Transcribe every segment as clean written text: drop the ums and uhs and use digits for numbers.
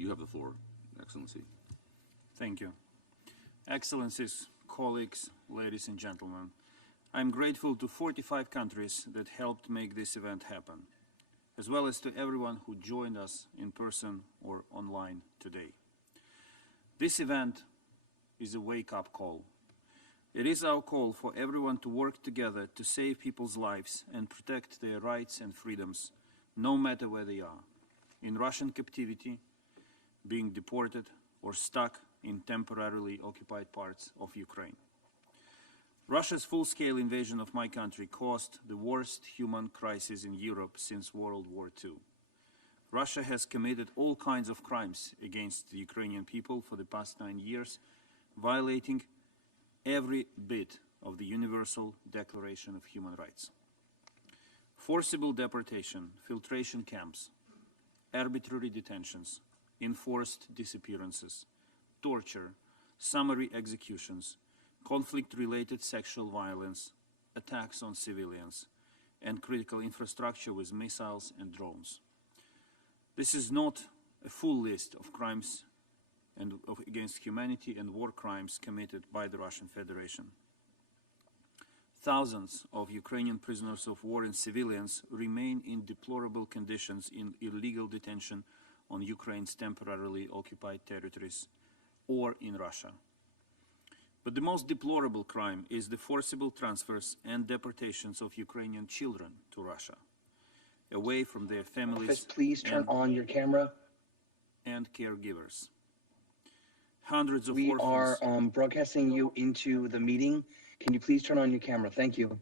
You have the floor, Excellency. Thank you. Excellencies, colleagues, ladies and gentlemen, I'm grateful to 45 countries that helped make this event happen, as well as to everyone who joined us in person or online today. This event is a wake-up call. It is our call for everyone to work together to save people's lives and protect their rights and freedoms, no matter where they are, in Russian captivity, being deported, or stuck in temporarily occupied parts of Ukraine. Russia's full-scale invasion of my country caused the worst human crisis in Europe since World War II. Russia has committed all kinds of crimes against the Ukrainian people for the past 9 years, violating every bit of the Universal Declaration of Human Rights. Forcible deportation, filtration camps, arbitrary detentions, enforced disappearances, torture, summary executions, conflict-related sexual violence, attacks on civilians, and critical infrastructure with missiles and drones. This is not a full list of crimes against humanity and war crimes committed by the Russian Federation. Thousands of Ukrainian prisoners of war and civilians remain in deplorable conditions in illegal detention on Ukraine's temporarily occupied territories or in Russia. But the most deplorable crime is the forcible transfers and deportations of Ukrainian children to Russia, away from their families. Please turn on your camera. And caregivers. Hundreds of We orphans. are broadcasting you into the meeting. Can you please turn on your camera? Thank you.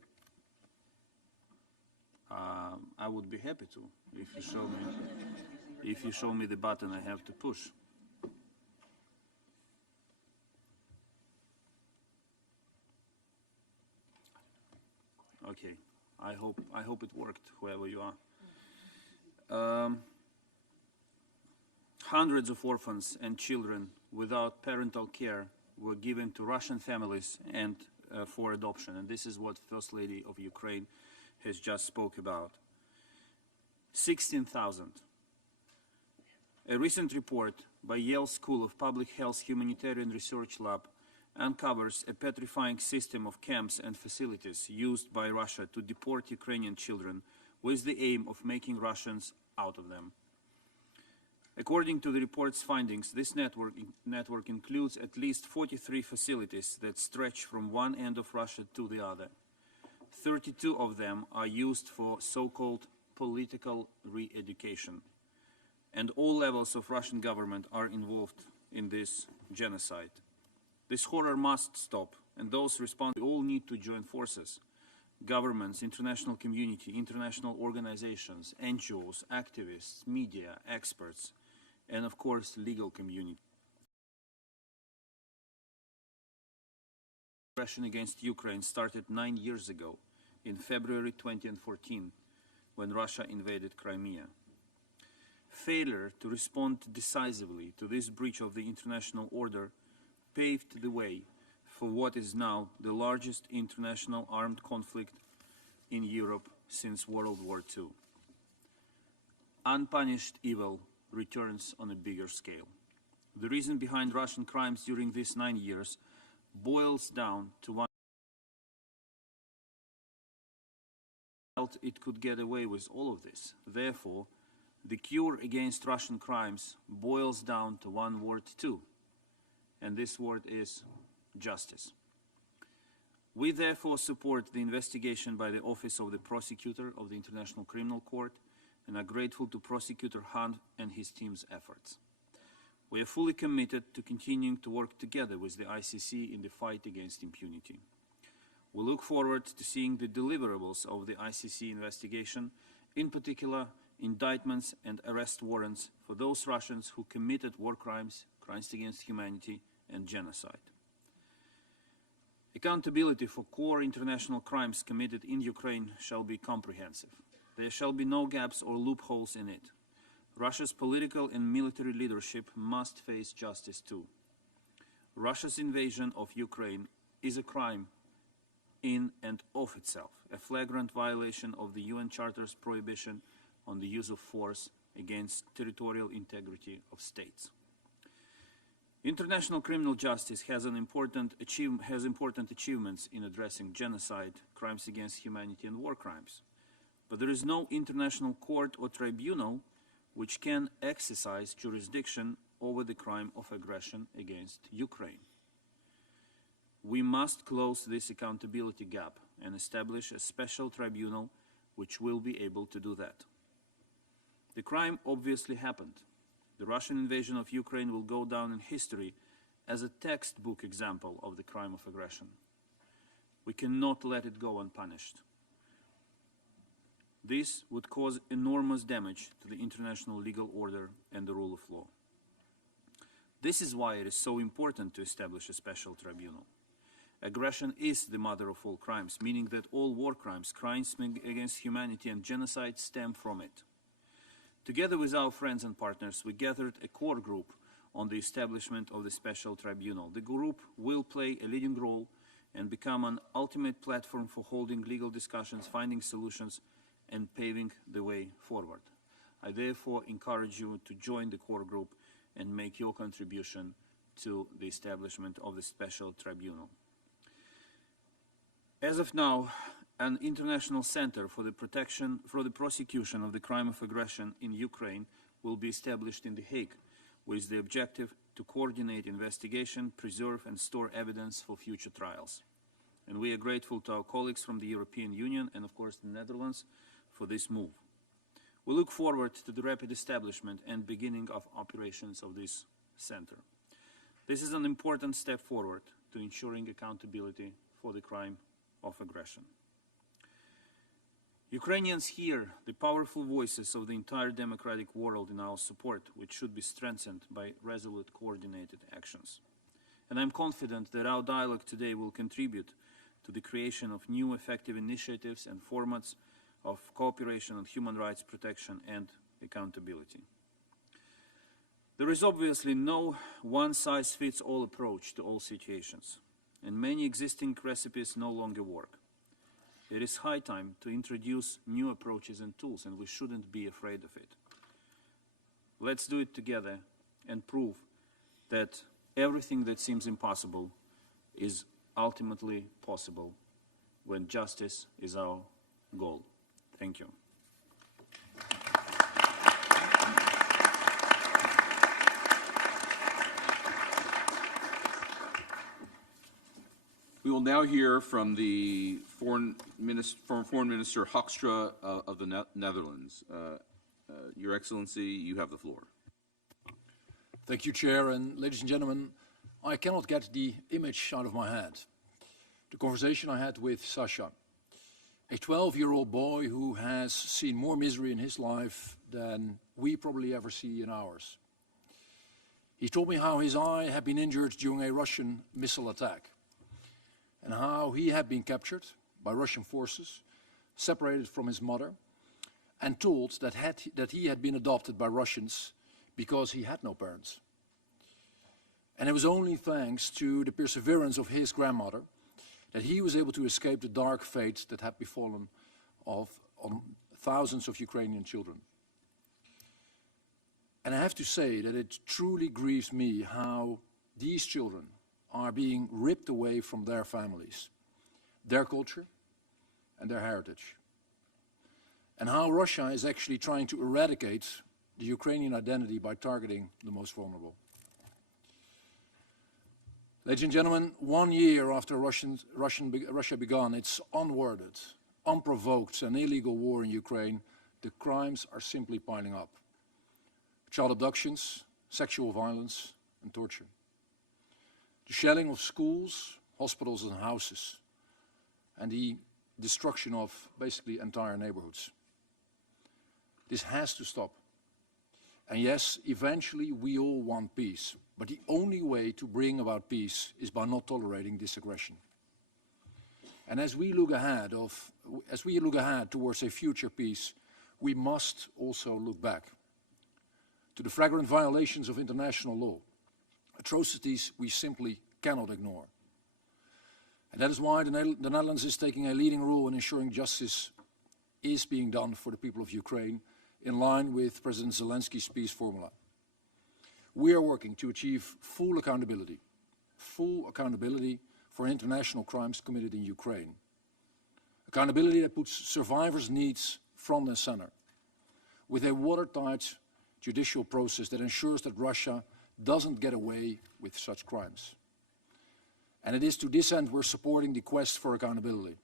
I would be happy to if you show me the button I have to push. Okay, I hope it worked, whoever you are. Hundreds of orphans and children without parental care were given to Russian families and for adoption, and this is what First Lady of Ukraine has just spoke about. 16,000. A recent report by Yale School of Public Health Humanitarian Research Lab uncovers a petrifying system of camps and facilities used by Russia to deport Ukrainian children with the aim of making Russians out of them. According to the report's findings, this network includes at least 43 facilities that stretch from one end of Russia to the other. 32 of them are used for so-called political re-education. And all levels of Russian government are involved in this genocide. This horror must stop, and those responsible all need to join forces. Governments, international community, international organizations, NGOs, activists, media, experts, and of course, legal community. Aggression against Ukraine started 9 years ago, in February 2014, when Russia invaded Crimea. Failure to respond decisively to this breach of the international order paved the way for what is now the largest international armed conflict in Europe since World War II. Unpunished evil returns on a bigger scale. The reason behind Russian crimes during these 9 years boils down to one: it could get away with all of this. Therefore, the cure against Russian crimes boils down to one word too, and this word is justice. We therefore support the investigation by the Office of the Prosecutor of the International Criminal Court and are grateful to Prosecutor Hunt and his team's efforts. We are fully committed to continuing to work together with the ICC in the fight against impunity. We look forward to seeing the deliverables of the ICC investigation, in particular indictments and arrest warrants for those Russians who committed war crimes, crimes against humanity, and genocide. Accountability for core international crimes committed in Ukraine shall be comprehensive. There shall be no gaps or loopholes in it. Russia's political and military leadership must face justice too. Russia's invasion of Ukraine is a crime in and of itself, a flagrant violation of the UN Charter's prohibition on the use of force against territorial integrity of states. International criminal justice has important achievements in addressing genocide, crimes against humanity, and war crimes. But there is no international court or tribunal which can exercise jurisdiction over the crime of aggression against Ukraine. We must close this accountability gap and establish a special tribunal which will be able to do that. The crime obviously happened. The Russian invasion of Ukraine will go down in history as a textbook example of the crime of aggression. We cannot let it go unpunished. This would cause enormous damage to the international legal order and the rule of law. This is why it is so important to establish a special tribunal. Aggression is the mother of all crimes, meaning that all war crimes, crimes against humanity, and genocide stem from it. Together with our friends and partners, we gathered a core group on the establishment of the special tribunal. The group will play a leading role and become an ultimate platform for holding legal discussions, finding solutions, and paving the way forward. I therefore encourage you to join the core group and make your contribution to the establishment of the special tribunal. As of now, an international center for the prosecution of the crime of aggression in Ukraine will be established in The Hague, with the objective to coordinate investigation, preserve and store evidence for future trials. And we are grateful to our colleagues from the European Union and, of course, the Netherlands for this move. We look forward to the rapid establishment and beginning of operations of this center. This is an important step forward to ensuring accountability for the crime of aggression. Ukrainians hear the powerful voices of the entire democratic world in our support, which should be strengthened by resolute, coordinated actions. And I'm confident that our dialogue today will contribute to the creation of new effective initiatives and formats of cooperation on human rights protection and accountability. There is obviously no one-size-fits-all approach to all situations, and many existing recipes no longer work. It is high time to introduce new approaches and tools, and we shouldn't be afraid of it. Let's do it together and prove that everything that seems impossible is ultimately possible when justice is our goal. Thank you. We will now hear from the Foreign Minister Hoekstra of the Netherlands. Your Excellency, you have the floor. Thank you, Chair, and ladies and gentlemen, I cannot get the image out of my head. The conversation I had with Sasha, a 12-year-old boy who has seen more misery in his life than we probably ever see in ours. He told me how his eye had been injured during a Russian missile attack, and how he had been captured by Russian forces, separated from his mother, and told that he had been adopted by Russians because he had no parents. And it was only thanks to the perseverance of his grandmother that he was able to escape the dark fate that had befallen on thousands of Ukrainian children. And I have to say that it truly grieves me how these children are being ripped away from their families, their culture and their heritage. And how Russia is actually trying to eradicate the Ukrainian identity by targeting the most vulnerable. Ladies and gentlemen, 1 year after Russia began its unworded, unprovoked and illegal war in Ukraine, the crimes are simply piling up. Child abductions, sexual violence and torture. The shelling of schools, hospitals and houses, and the destruction of basically entire neighborhoods. This has to stop. And yes, eventually we all want peace, but the only way to bring about peace is by not tolerating this aggression. And as we look ahead towards a future peace, we must also look back to the flagrant violations of international law, atrocities we simply cannot ignore. And that is why the Netherlands is taking a leading role in ensuring justice is being done for the people of Ukraine in line with President Zelensky's peace formula. We are working to achieve full accountability for international crimes committed in Ukraine. Accountability that puts survivors' needs front and center, with a watertight judicial process that ensures that Russia doesn't get away with such crimes. And it is to this end we're supporting the quest for accountability.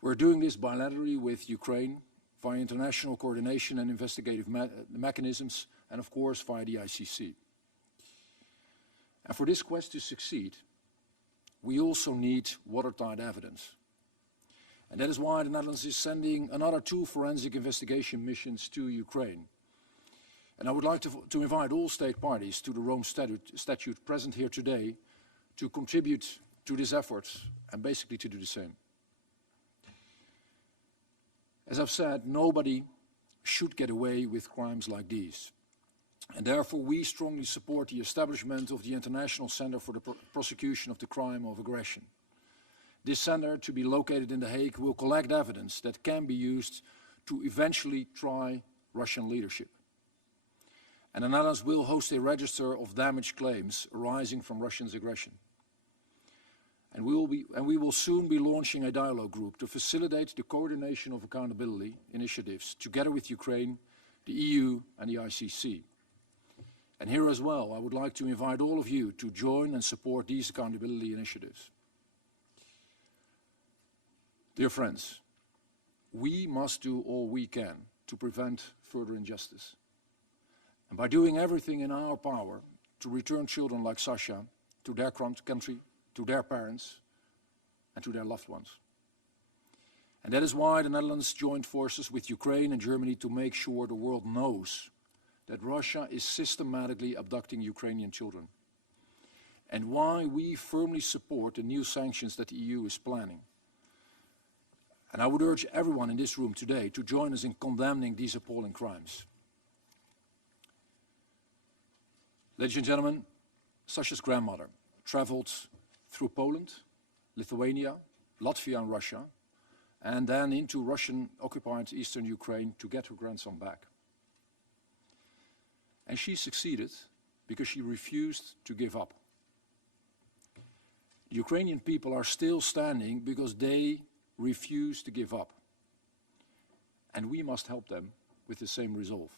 We're doing this bilaterally with Ukraine, via international coordination and investigative mechanisms, and of course via the ICC. And for this quest to succeed, we also need watertight evidence. And that is why the Netherlands is sending another 2 forensic investigation missions to Ukraine. And I would like to invite all state parties to the Rome Statute present here today to contribute to this effort and basically to do the same. As I've said, nobody should get away with crimes like these. And therefore we strongly support the establishment of the International Center for the Prosecution of the Crime of Aggression. This center, to be located in The Hague, will collect evidence that can be used to eventually try Russian leadership. And the Netherlands will host a register of damaged claims arising from Russia's aggression. And we will soon be launching a dialogue group to facilitate the coordination of accountability initiatives together with Ukraine, the EU and the ICC. And here as well, I would like to invite all of you to join and support these accountability initiatives. Dear friends, we must do all we can to prevent further injustice. And by doing everything in our power to return children like Sasha to their country, to their parents, and to their loved ones. And that is why the Netherlands joined forces with Ukraine and Germany to make sure the world knows that Russia is systematically abducting Ukrainian children. And why we firmly support the new sanctions that the EU is planning. And I would urge everyone in this room today to join us in condemning these appalling crimes. Ladies and gentlemen, Sasha's grandmother traveled through Poland, Lithuania, Latvia and Russia, and then into Russian-occupied eastern Ukraine to get her grandson back. And she succeeded because she refused to give up. The Ukrainian people are still standing because they refuse to give up. And we must help them with the same resolve.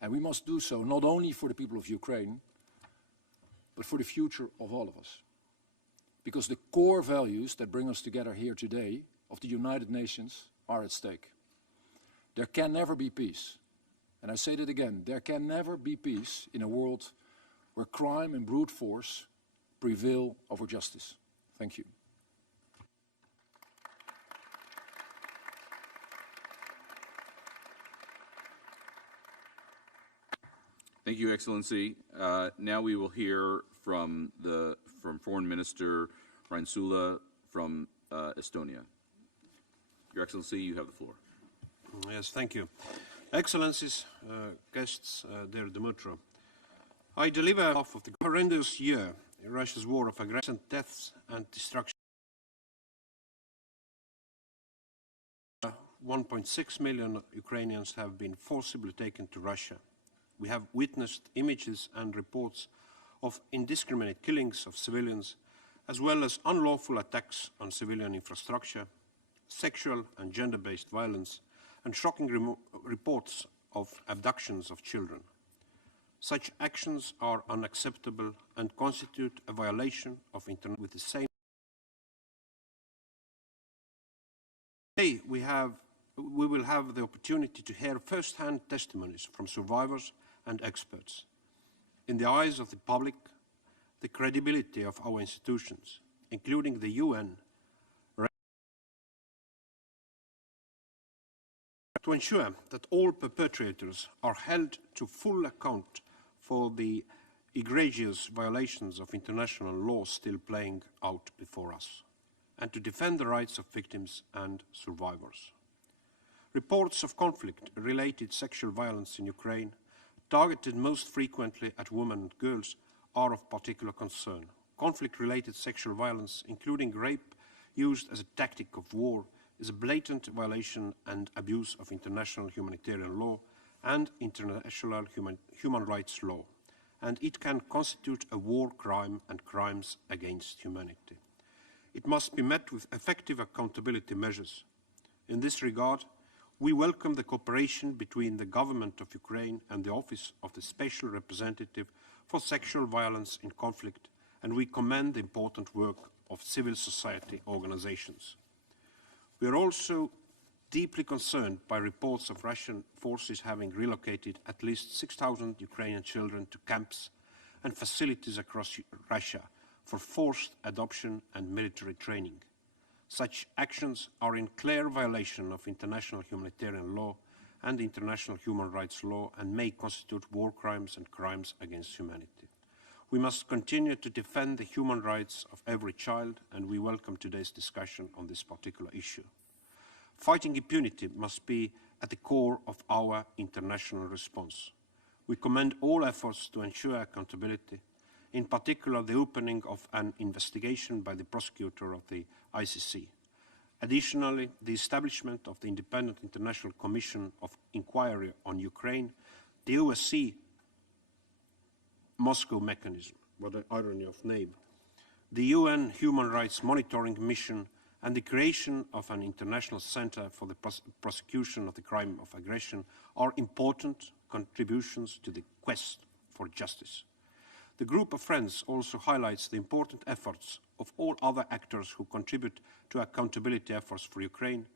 And we must do so not only for the people of Ukraine, but for the future of all of us. Because the core values that bring us together here today of the United Nations are at stake. There can never be peace. And I say that again, there can never be peace in a world where crime and brute force prevail over justice. Thank you. Thank you, Excellency. Now we will hear from Foreign Minister Rainsula from Estonia. Your Excellency, you have the floor. Yes, thank you. Excellencies, guests, dear Dmitro, I deliver on behalf of the horrendous year in Russia's war of aggression, deaths and destruction. 1.6 million Ukrainians have been forcibly taken to Russia. We have witnessed images and reports of indiscriminate killings of civilians, as well as unlawful attacks on civilian infrastructure, sexual and gender-based violence, and shocking reports of abductions of children. Such actions are unacceptable and constitute a violation of international with the same. Today we will have the opportunity to hear first-hand testimonies from survivors and experts. In the eyes of the public, the credibility of our institutions, including the UN, to ensure that all perpetrators are held to full account for the egregious violations of international law still playing out before us, and to defend the rights of victims and survivors. Reports of conflict-related sexual violence in Ukraine, targeted most frequently at women and girls, are of particular concern. Conflict-related sexual violence, including rape, used as a tactic of war, is a blatant violation and abuse of international humanitarian law and international human rights law, and it can constitute a war crime and crimes against humanity. It must be met with effective accountability measures. In this regard, we welcome the cooperation between the government of Ukraine and the Office of the Special Representative for Sexual Violence in Conflict, and we commend the important work of civil society organizations. We are also deeply concerned by reports of Russian forces having relocated at least 6,000 Ukrainian children to camps and facilities across Russia for forced adoption and military training. Such actions are in clear violation of international humanitarian law and international human rights law and may constitute war crimes and crimes against humanity. We must continue to defend the human rights of every child, and we welcome today's discussion on this particular issue. Fighting impunity must be at the core of our international response. We commend all efforts to ensure accountability, in particular the opening of an investigation by the prosecutor of the ICC. Additionally, the establishment of the Independent International Commission of Inquiry on Ukraine, the OSCE Moscow mechanism, what an irony of name, the UN Human Rights Monitoring Mission, and the creation of an international center for the prosecution of the crime of aggression are important contributions to the quest for justice. The group of friends also highlights the important efforts of all other actors who contribute to accountability efforts for Ukraine,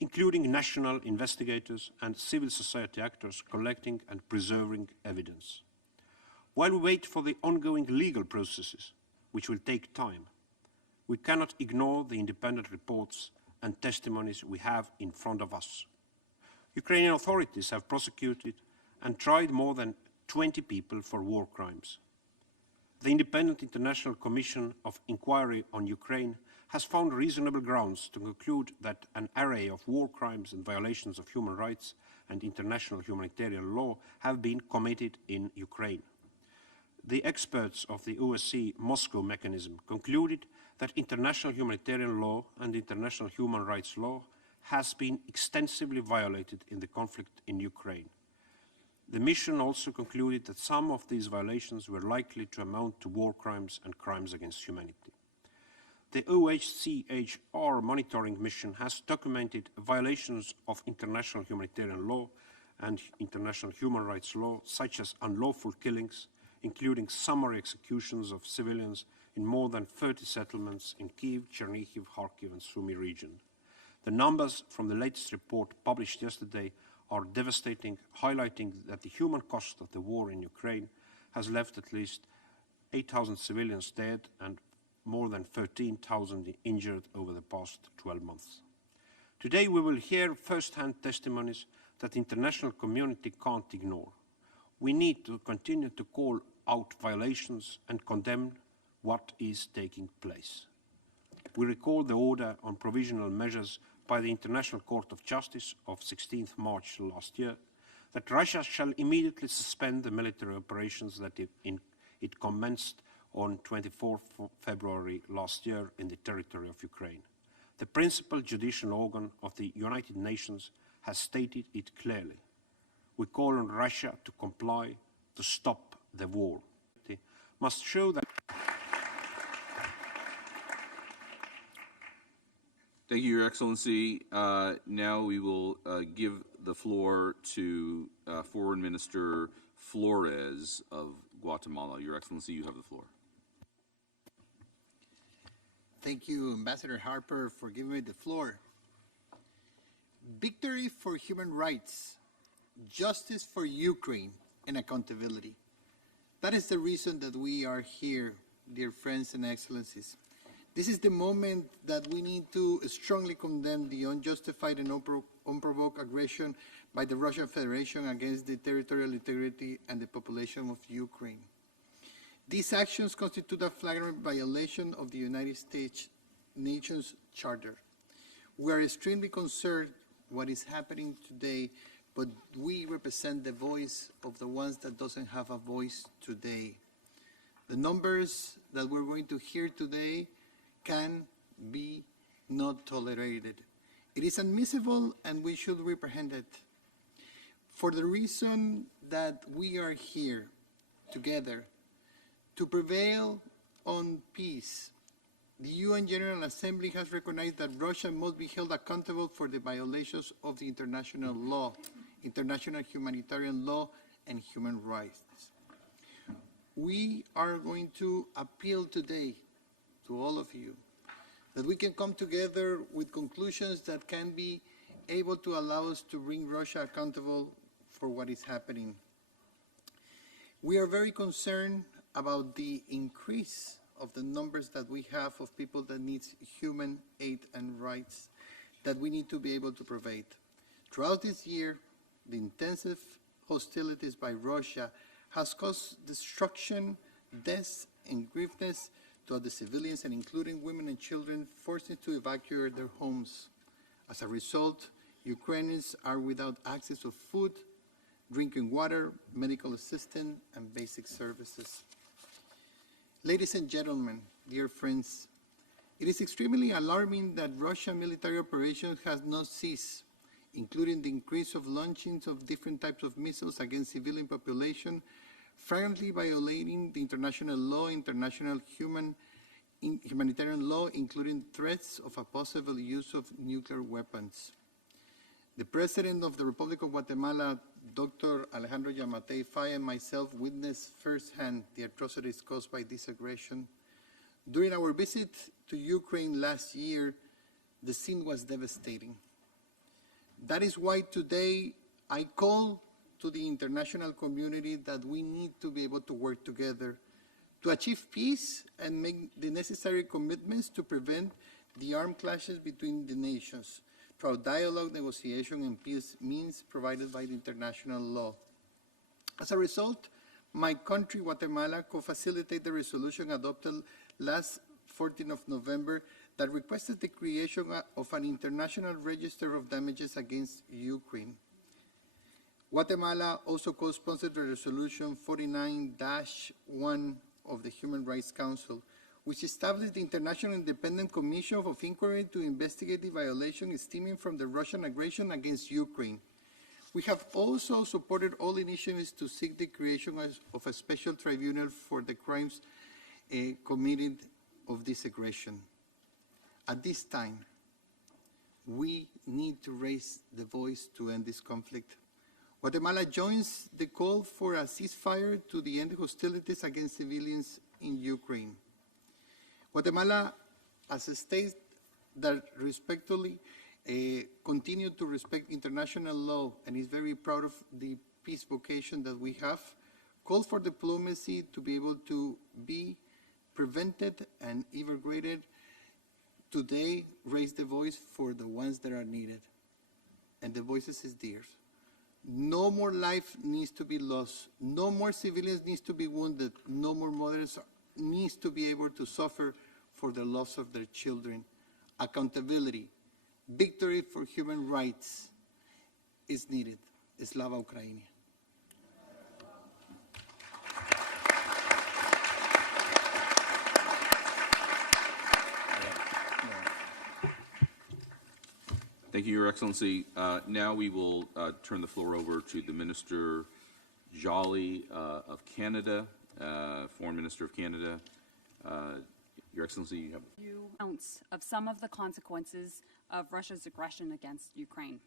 including national investigators and civil society actors collecting and preserving evidence. While we wait for the ongoing legal processes, which will take time, we cannot ignore the independent reports and testimonies we have in front of us. Ukrainian authorities have prosecuted and tried more than 20 people for war crimes. The Independent International Commission of Inquiry on Ukraine has found reasonable grounds to conclude that an array of war crimes and violations of human rights and international humanitarian law have been committed in Ukraine. The experts of the OSCE Moscow mechanism concluded that international humanitarian law and international human rights law has been extensively violated in the conflict in Ukraine. The mission also concluded that some of these violations were likely to amount to war crimes and crimes against humanity. The OHCHR monitoring mission has documented violations of international humanitarian law and international human rights law, such as unlawful killings, including summary executions of civilians in more than 30 settlements in Kyiv, Chernihiv, Kharkiv and Sumy region. The numbers from the latest report published yesterday are devastating, highlighting that the human cost of the war in Ukraine has left at least 8,000 civilians dead and more than 13,000 injured over the past 12 months. Today we will hear first-hand testimonies that the international community can't ignore. We need to continue to call out violations and condemn what is taking place. We recall the order on provisional measures by the International Court of Justice of 16th March last year that Russia shall immediately suspend the military operations that it commenced on 24 February last year in the territory of Ukraine. The principal judicial organ of the United Nations has stated it clearly. We call on Russia to comply, to stop the war. It must show that. Thank you, Your Excellency. Now we will give the floor to Foreign Minister Flores of Guatemala. Your Excellency, you have the floor. Thank you, Ambassador Harper, for giving me the floor. Victory for human rights, justice for Ukraine, and accountability. That is the reason that we are here, dear friends and excellencies. This is the moment that we need to strongly condemn the unjustified and unprovoked aggression by the Russian Federation against the territorial integrity and the population of Ukraine. These actions constitute a flagrant violation of the United States Nations Charter. We are extremely concerned what is happening today, but we represent the voice of the ones that doesn't have a voice today. The numbers that we're going to hear today can be not tolerated. It is admissible and we should reprehend it. For the reason that we are here together to prevail on peace, the UN General Assembly has recognized that Russia must be held accountable for the violations of the international law, international humanitarian law, and human rights. We are going to appeal today to all of you that we can come together with conclusions that can be able to allow us to bring Russia accountable for what is happening. We are very concerned about the increase of the numbers that we have of people that need human aid and rights that we need to be able to provide. Throughout this year, the intensive hostilities by Russia has caused destruction, deaths, and grievances to the civilians, and including women and children, forced to evacuate their homes. As a result, Ukrainians are without access to food, drinking water, medical assistance, and basic services. Ladies and gentlemen, dear friends, it is extremely alarming that Russian military operations have not ceased, including the increase of launchings of different types of missiles against civilian population, frankly violating the international law, international humanitarian law, including threats of a possible use of nuclear weapons. The President of the Republic of Guatemala, Dr. Alejandro Yamatei Faye, and myself witnessed firsthand the atrocities caused by this aggression. During our visit to Ukraine last year, the scene was devastating. That is why today I call to the international community that we need to be able to work together to achieve peace and make the necessary commitments to prevent the armed clashes between the nations through dialogue, negotiation, and peace means provided by the international law. As a result, my country, Guatemala, co-facilitated the resolution adopted last 14th of November that requested the creation of an international register of damages against Ukraine. Guatemala also co-sponsored the resolution 49-1 of the Human Rights Council, which established the International Independent Commission of Inquiry to investigate the violations stemming from the Russian aggression against Ukraine. We have also supported all initiatives to seek the creation of a special tribunal for the crimes committed of this aggression. At this time, we need to raise the voice to end this conflict. Guatemala joins the call for a ceasefire to the end hostilities against civilians in Ukraine. Guatemala, as a state that respectfully continue to respect international law and is very proud of the peace vocation that we have, calls for diplomacy to be able to be prevented and integrated. Today, raise the voice for the ones that are needed. And the voices is theirs. No more life needs to be lost. No more civilians needs to be wounded. No more mothers needs to be able to suffer for the loss of their children. Accountability, victory for human rights is needed. Slava Ukraini. Thank you, Your Excellency. Now we will turn the floor over to the Minister Jolly of Canada, Foreign Minister of Canada. Your Excellency, you have accounts of some of the consequences of Russia's aggression against Ukraine.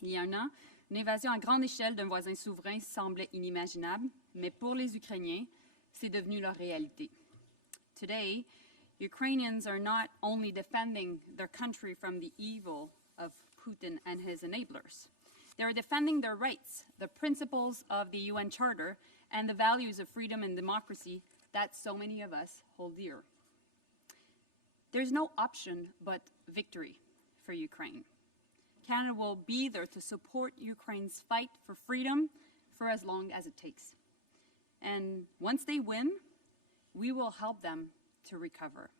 Il y a un an, une invasion à grande échelle d'un voisin souverain semblait inimaginable, mais pour les Ukrainiens, c'est devenu leur réalité. Today, Ukrainians are not only defending their country from the evil of Putin and his enablers. They are defending their rights, the principles of the UN Charter, and the values of freedom and democracy that so many of us hold dear. There's no option but victory for Ukraine. Canada will be there to support Ukraine's fight for freedom for as long as it takes. And once they win, we will help them to recover.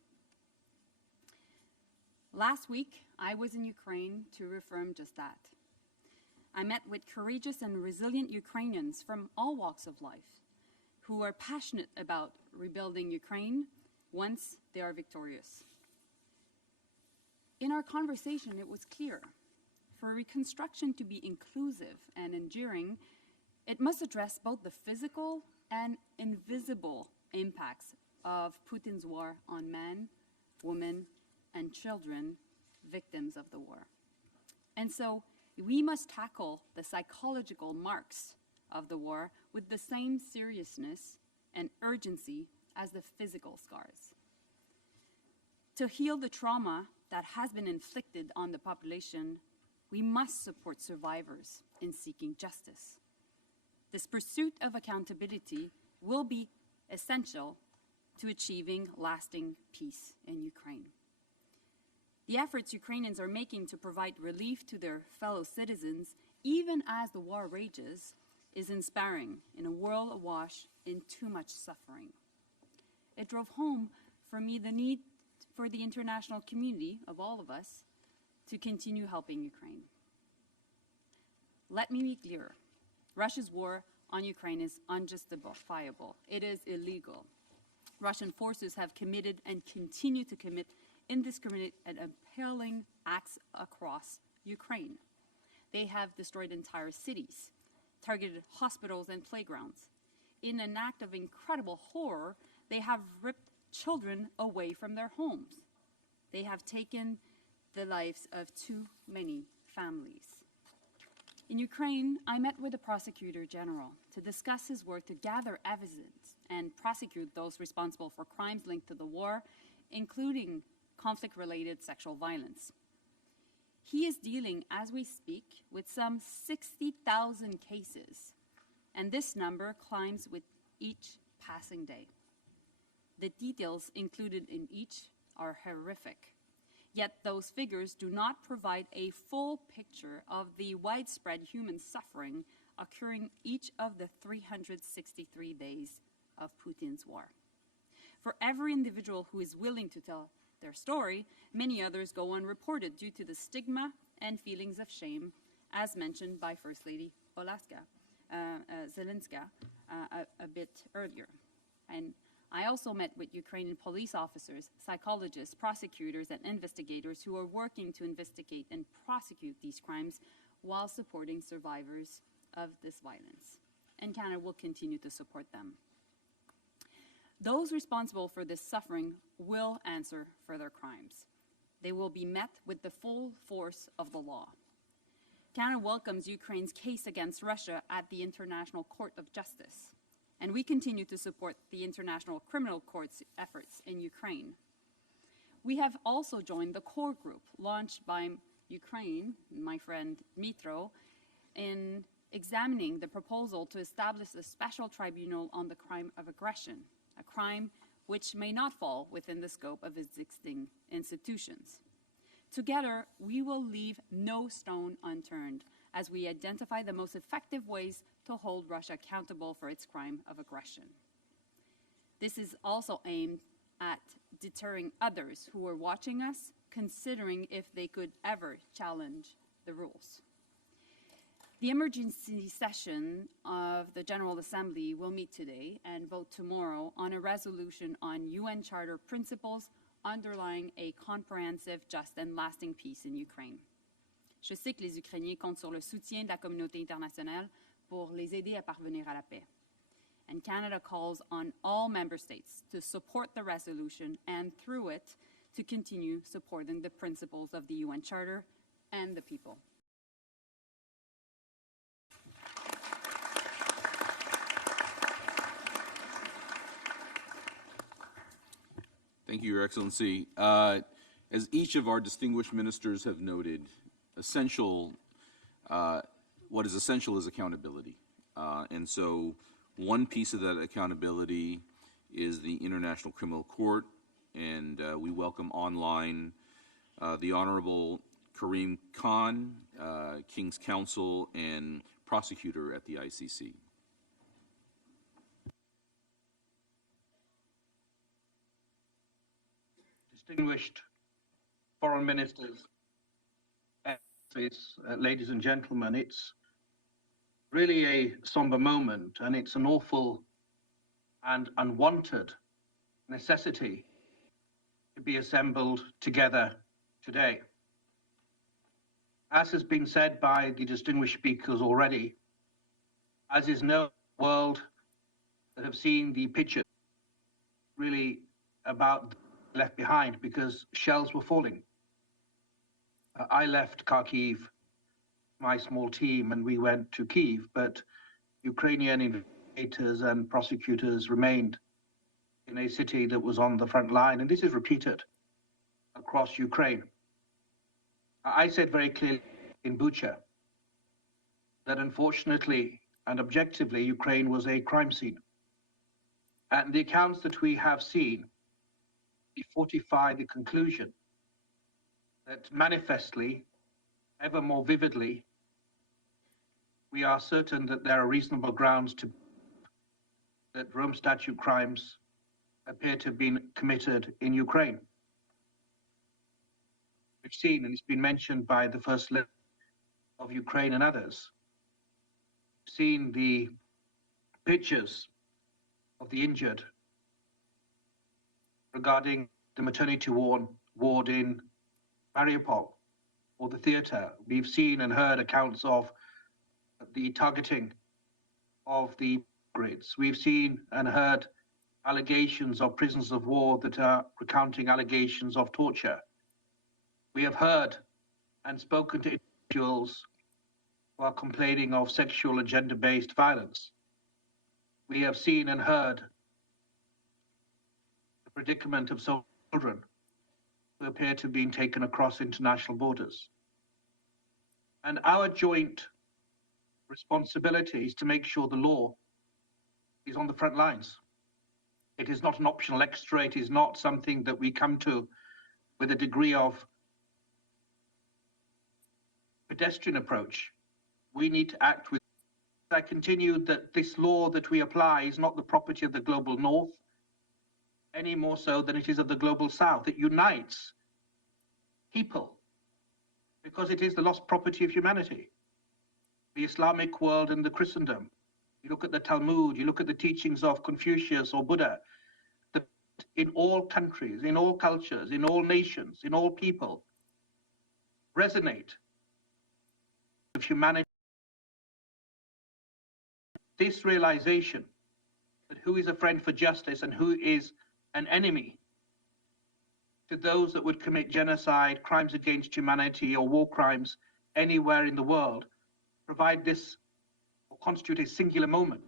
Last week, I was in Ukraine to reaffirm just that. I met with courageous and resilient Ukrainians from all walks of life who are passionate about rebuilding Ukraine once they are victorious. In our conversation, it was clear. For reconstruction to be inclusive and enduring, it must address both the physical and invisible impacts of Putin's war on men, women, and children, victims of the war. And so we must tackle the psychological marks of the war with the same seriousness and urgency as the physical scars. To heal the trauma that has been inflicted on the population, we must support survivors in seeking justice. This pursuit of accountability will be essential to achieving lasting peace in Ukraine. The efforts Ukrainians are making to provide relief to their fellow citizens, even as the war rages, is inspiring in a world awash in too much suffering. It drove home for me the need for the international community, of all of us, to continue helping Ukraine. Let me be clear. Russia's war on Ukraine is unjustifiable. It is illegal. Russian forces have committed and continue to commit indiscriminate and appalling acts across Ukraine. They have destroyed entire cities, targeted hospitals and playgrounds. In an act of incredible horror, they have ripped children away from their homes. They have taken the lives of too many families. In Ukraine, I met with the Prosecutor General to discuss his work to gather evidence and prosecute those responsible for crimes linked to the war, including conflict-related sexual violence. He is dealing, as we speak, with some 60,000 cases, and this number climbs with each passing day. The details included in each are horrific. Yet those figures do not provide a full picture of the widespread human suffering occurring each of the 363 days of Putin's war. For every individual who is willing to tell their story, many others go unreported due to the stigma and feelings of shame, as mentioned by First Lady Zelenska a bit earlier. And I also met with Ukrainian police officers, psychologists, prosecutors, and investigators who are working to investigate and prosecute these crimes while supporting survivors of this violence. And Canada will continue to support them. Those responsible for this suffering will answer for their crimes. They will be met with the full force of the law. Canada welcomes Ukraine's case against Russia at the International Court of Justice, and we continue to support the International Criminal Court's efforts in Ukraine. We have also joined the core group launched by Ukraine, my friend Dmitro, in examining the proposal to establish a special tribunal on the crime of aggression, a crime which may not fall within the scope of existing institutions. Together, we will leave no stone unturned as we identify the most effective ways to hold Russia accountable for its crime of aggression. This is also aimed at deterring others who are watching us, considering if they could ever challenge the rules. The emergency session of the General Assembly will meet today and vote tomorrow on a resolution on UN Charter principles underlying a comprehensive, just and lasting peace in Ukraine. Je sais que les Ukrainiens comptent sur le soutien de la communauté internationale pour les aider à parvenir à la paix. And Canada calls on all member states to support the resolution and, through it, to continue supporting the principles of the UN Charter and the people. Thank you, Your Excellency. As each of our distinguished ministers have noted, what is essential is accountability. And so one piece of that accountability is the International Criminal Court, and we welcome online the Honorable Karim Khan, King's Counsel and Prosecutor at the ICC. Distinguished foreign ministers, ladies and gentlemen, it's really a somber moment, and it's an awful and unwanted necessity to be assembled together today. As has been said by the distinguished speakers already, as is known in the world that have seen the pictures really about left behind because shells were falling. I left Kharkiv, my small team, and we went to Kyiv, but Ukrainian investigators and prosecutors remained in a city that was on the front line, and this is repeated across Ukraine. I said very clearly in Bucha that unfortunately and objectively, Ukraine was a crime scene. And the accounts that we have seen fortify the conclusion that manifestly, ever more vividly, we are certain that there are reasonable grounds to that Rome Statute crimes appear to have been committed in Ukraine. We've seen, and it's been mentioned by the First Lady of Ukraine and others, we've seen the pictures of the injured regarding the maternity ward in Mariupol or the theater. We've seen and heard accounts of the targeting of the grids. We've seen and heard allegations of prisoners of war that are recounting allegations of torture. We have heard and spoken to individuals who are complaining of sexual and gender-based violence. We have seen and heard the predicament of children who appear to have been taken across international borders. And our joint responsibility is to make sure the law is on the front lines. It is not an optional extra. It is not something that we come to with a degree of pedestrian approach. We need to act with. I continue that this law that we apply is not the property of the global north, any more so than it is of the global south. It unites people because it is the lost property of humanity. The Islamic world and the Christendom. You look at the Talmud, you look at the teachings of Confucius or Buddha, that in all countries, in all cultures, in all nations, in all people, resonate with humanity. This realization that who is a friend for justice and who is an enemy to those that would commit genocide, crimes against humanity, or war crimes anywhere in the world, provide this or constitute a singular moment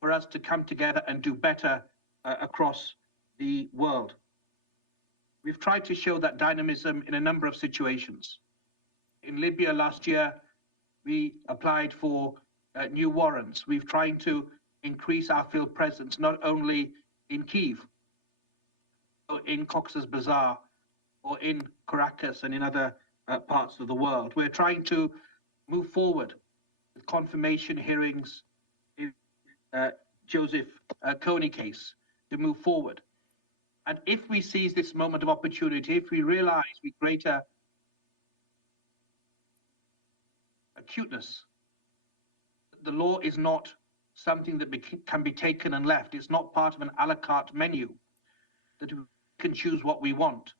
for us to come together and do better across the world. We've tried to show that dynamism in a number of situations. In Libya last year, we applied for new warrants. We've tried to increase our field presence, not only in Kyiv, or in Cox's Bazar, or in Caracas and in other parts of the world. We're trying to move forward with confirmation hearings in Joseph Kony case, to move forward. And if we seize this moment of opportunity, if we realize with greater acuteness, the law is not something that can be taken and left. It's not part of an a la carte menu that we can choose what we want.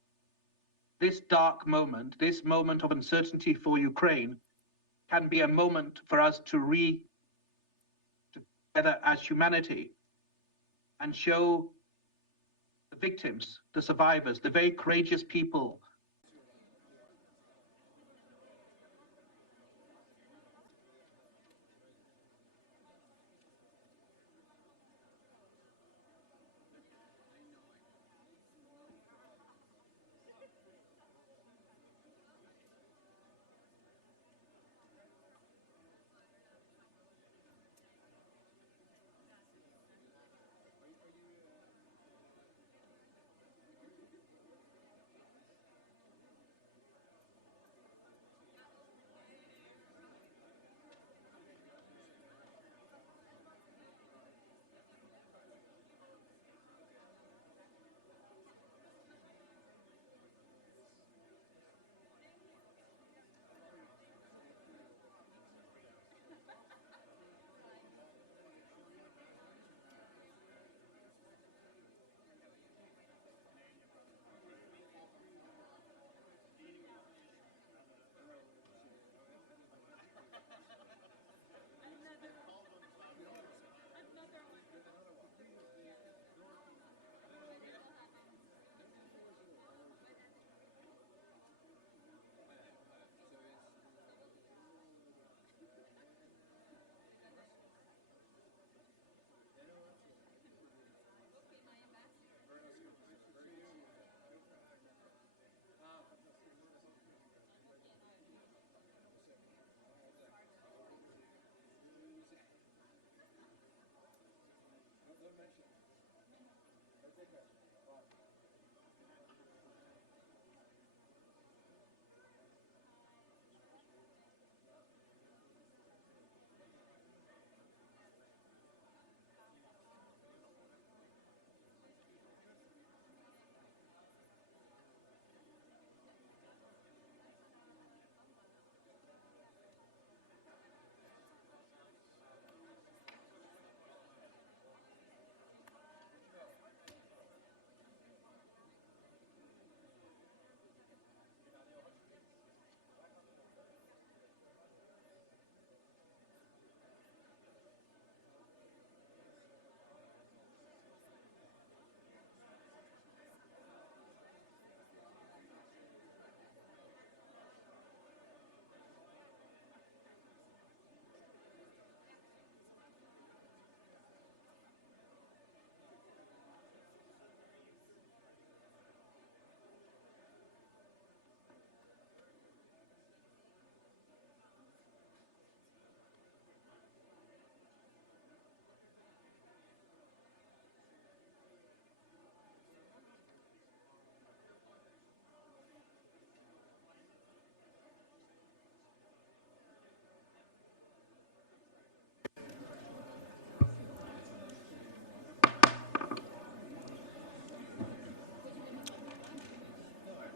This dark moment, this moment of uncertainty for Ukraine, can be a moment for us to together as humanity and show the victims, the survivors, the very courageous people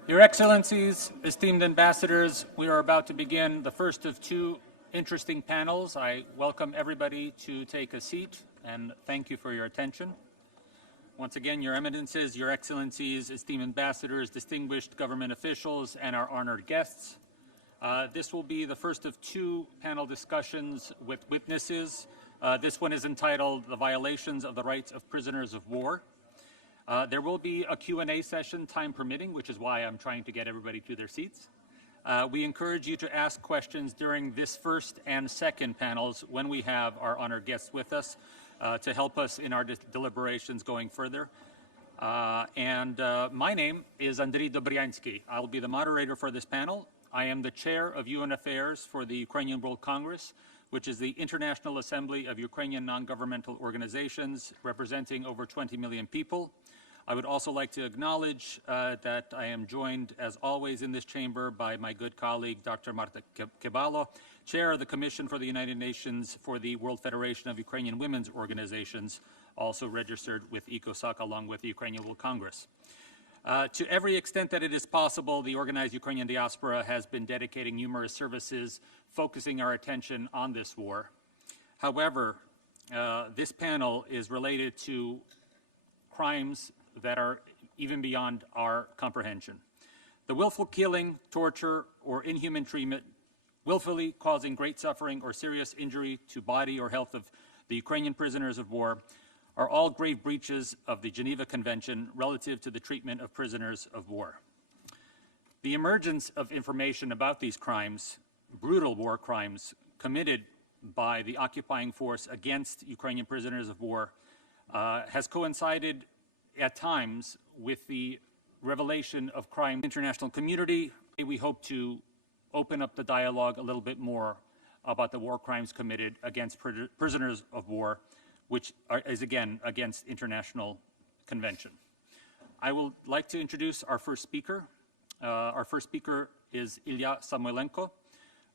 Your Excellencies, esteemed ambassadors, we are about to begin the first of two interesting panels. I welcome everybody to take a seat and thank you for your attention. Once again, Your Eminences, Your Excellencies, esteemed ambassadors, distinguished government officials, and our honored guests. This will be the first of two panel discussions with witnesses. This one is entitled "The Violations of the Rights of Prisoners of War." There will be a Q&A session, time permitting, which is why I'm trying to get everybody to their seats. We encourage you to ask questions during this first and second panels when we have our honored guests with us to help us in our deliberations going further. My name is Andriy Dobryansky. I'll be the moderator for this panel. I am the chair of UN Affairs for the Ukrainian World Congress, which is the International Assembly of Ukrainian non-governmental organizations representing over 20 million people. I would also like to acknowledge that I am joined, as always, in this chamber by my good colleague, Dr. Marta Kebalo, Chair of the Commission for the United Nations for the World Federation of Ukrainian Women's Organizations, also registered with ECOSOC along with the Ukrainian World Congress. To every extent that it is possible, the organized Ukrainian diaspora has been dedicating numerous services, focusing our attention on this war. However, this panel is related to crimes that are even beyond our comprehension. The willful killing, torture, or inhuman treatment, willfully causing great suffering or serious injury to body or health of the Ukrainian prisoners of war, are all grave breaches of the Geneva Convention relative to the treatment of prisoners of war. The emergence of information about these crimes, brutal war crimes committed by the occupying force against Ukrainian prisoners of war, has coincided at times with the revelation of crime in the international community. We hope to open up the dialogue a little bit more about the war crimes committed against prisoners of war, which is again against international convention. I would like to introduce our first speaker. Our first speaker is Ilya Samoilenko,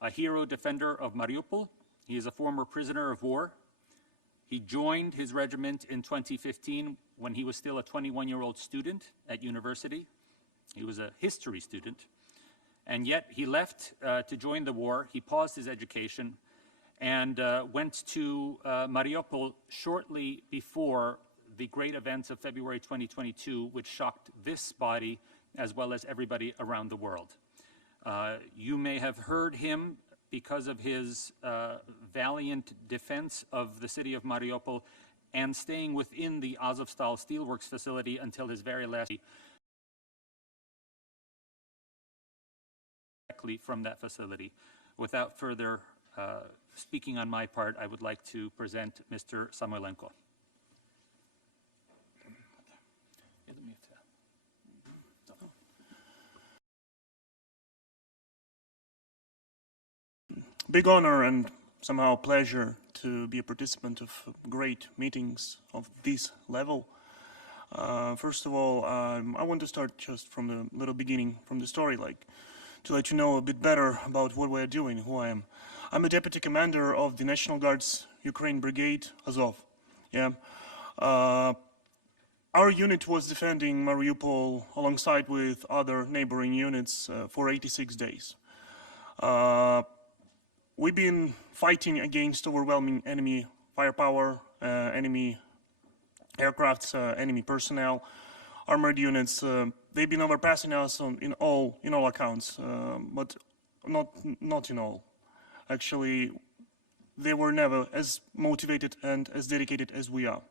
a hero defender of Mariupol. He is a former prisoner of war. He joined his regiment in 2015 when he was still a 21-year-old student at university. He was a history student. And yet he left to join the war. He paused his education and went to Mariupol shortly before the great events of February 2022, which shocked this body as well as everybody around the world. You may have heard him because of his valiant defense of the city of Mariupol and staying within the Azovstal steelworks facility until his very last day. Directly from that facility. Without further speaking on my part, I would like to present Mr. Samoilenko. Big honor and somehow pleasure to be a participant of great meetings of this level. First of all, I want to start just from the little beginning, from the story, like to let you know a bit better about what we're doing, who I am. I'm a deputy commander of the National Guard's Ukraine Brigade, Azov. Yeah. Our unit was defending Mariupol alongside with other neighboring units for 86 days. We've been fighting against overwhelming enemy firepower, enemy aircrafts, enemy personnel, armored units. They've been overpassing us in all accounts, but not in all. Actually, they were never as motivated and as dedicated as we are.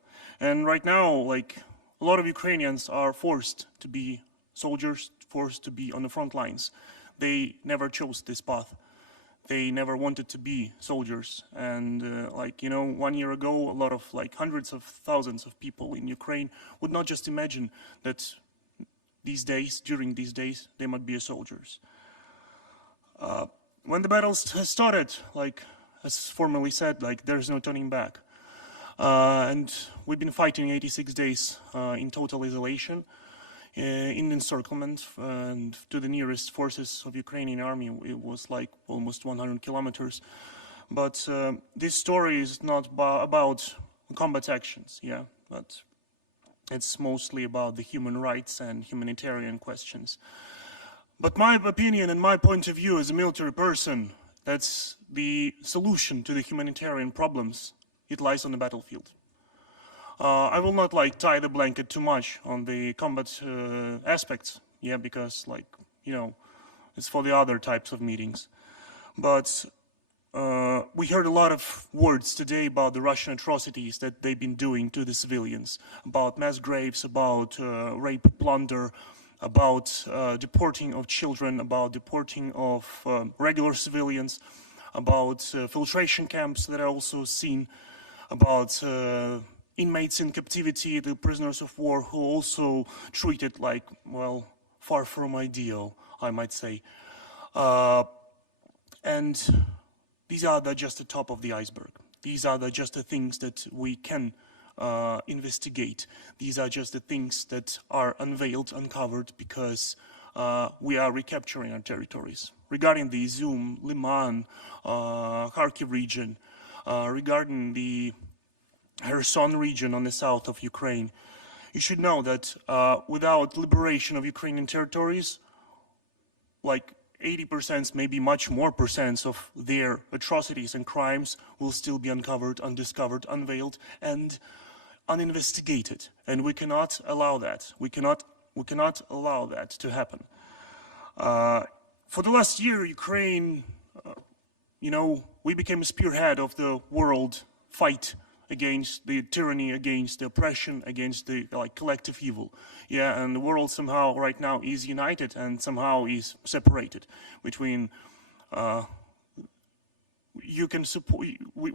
And right now, like, a lot of Ukrainians are forced to be soldiers, forced to be on the front lines. They never chose this path. They never wanted to be soldiers. And 1 year ago, a lot of hundreds of thousands of people in Ukraine would not just imagine that during these days, they might be soldiers. When the battle has started, as formally said, there's no turning back. And we've been fighting 86 days in total isolation, in encirclement, and to the nearest forces of Ukrainian army, it was almost 100 kilometers. But this story is not about combat actions, yeah, but it's mostly about the human rights and humanitarian questions. But my opinion and my point of view as a military person, that's the solution to the humanitarian problems. It lies on the battlefield. I will not tie the blanket too much on the combat aspects, yeah, because it's for the other types of meetings. But we heard a lot of words today about the Russian atrocities that they've been doing to the civilians, about mass graves, about rape, plunder, about deporting of children, about deporting of regular civilians, about filtration camps that are also seen, about inmates in captivity, the prisoners of war who also treated far from ideal, I might say. And these are just the top of the iceberg. These are just the things that we can investigate. These are just the things that are unveiled, uncovered, because we are recapturing our territories. Regarding the Izum, Liman, Kharkiv region, regarding the Kherson region on the south of Ukraine, you should know that without liberation of Ukrainian territories, 80%, maybe much more percent of their atrocities and crimes will still be uncovered, undiscovered, unveiled, and uninvestigated. And we cannot allow that. We cannot allow that to happen. For the last year, Ukraine, we became a spearhead of the world fight against the tyranny, against the oppression, against the collective evil. Yeah, and the world somehow right now is united and somehow is separated between you can support, we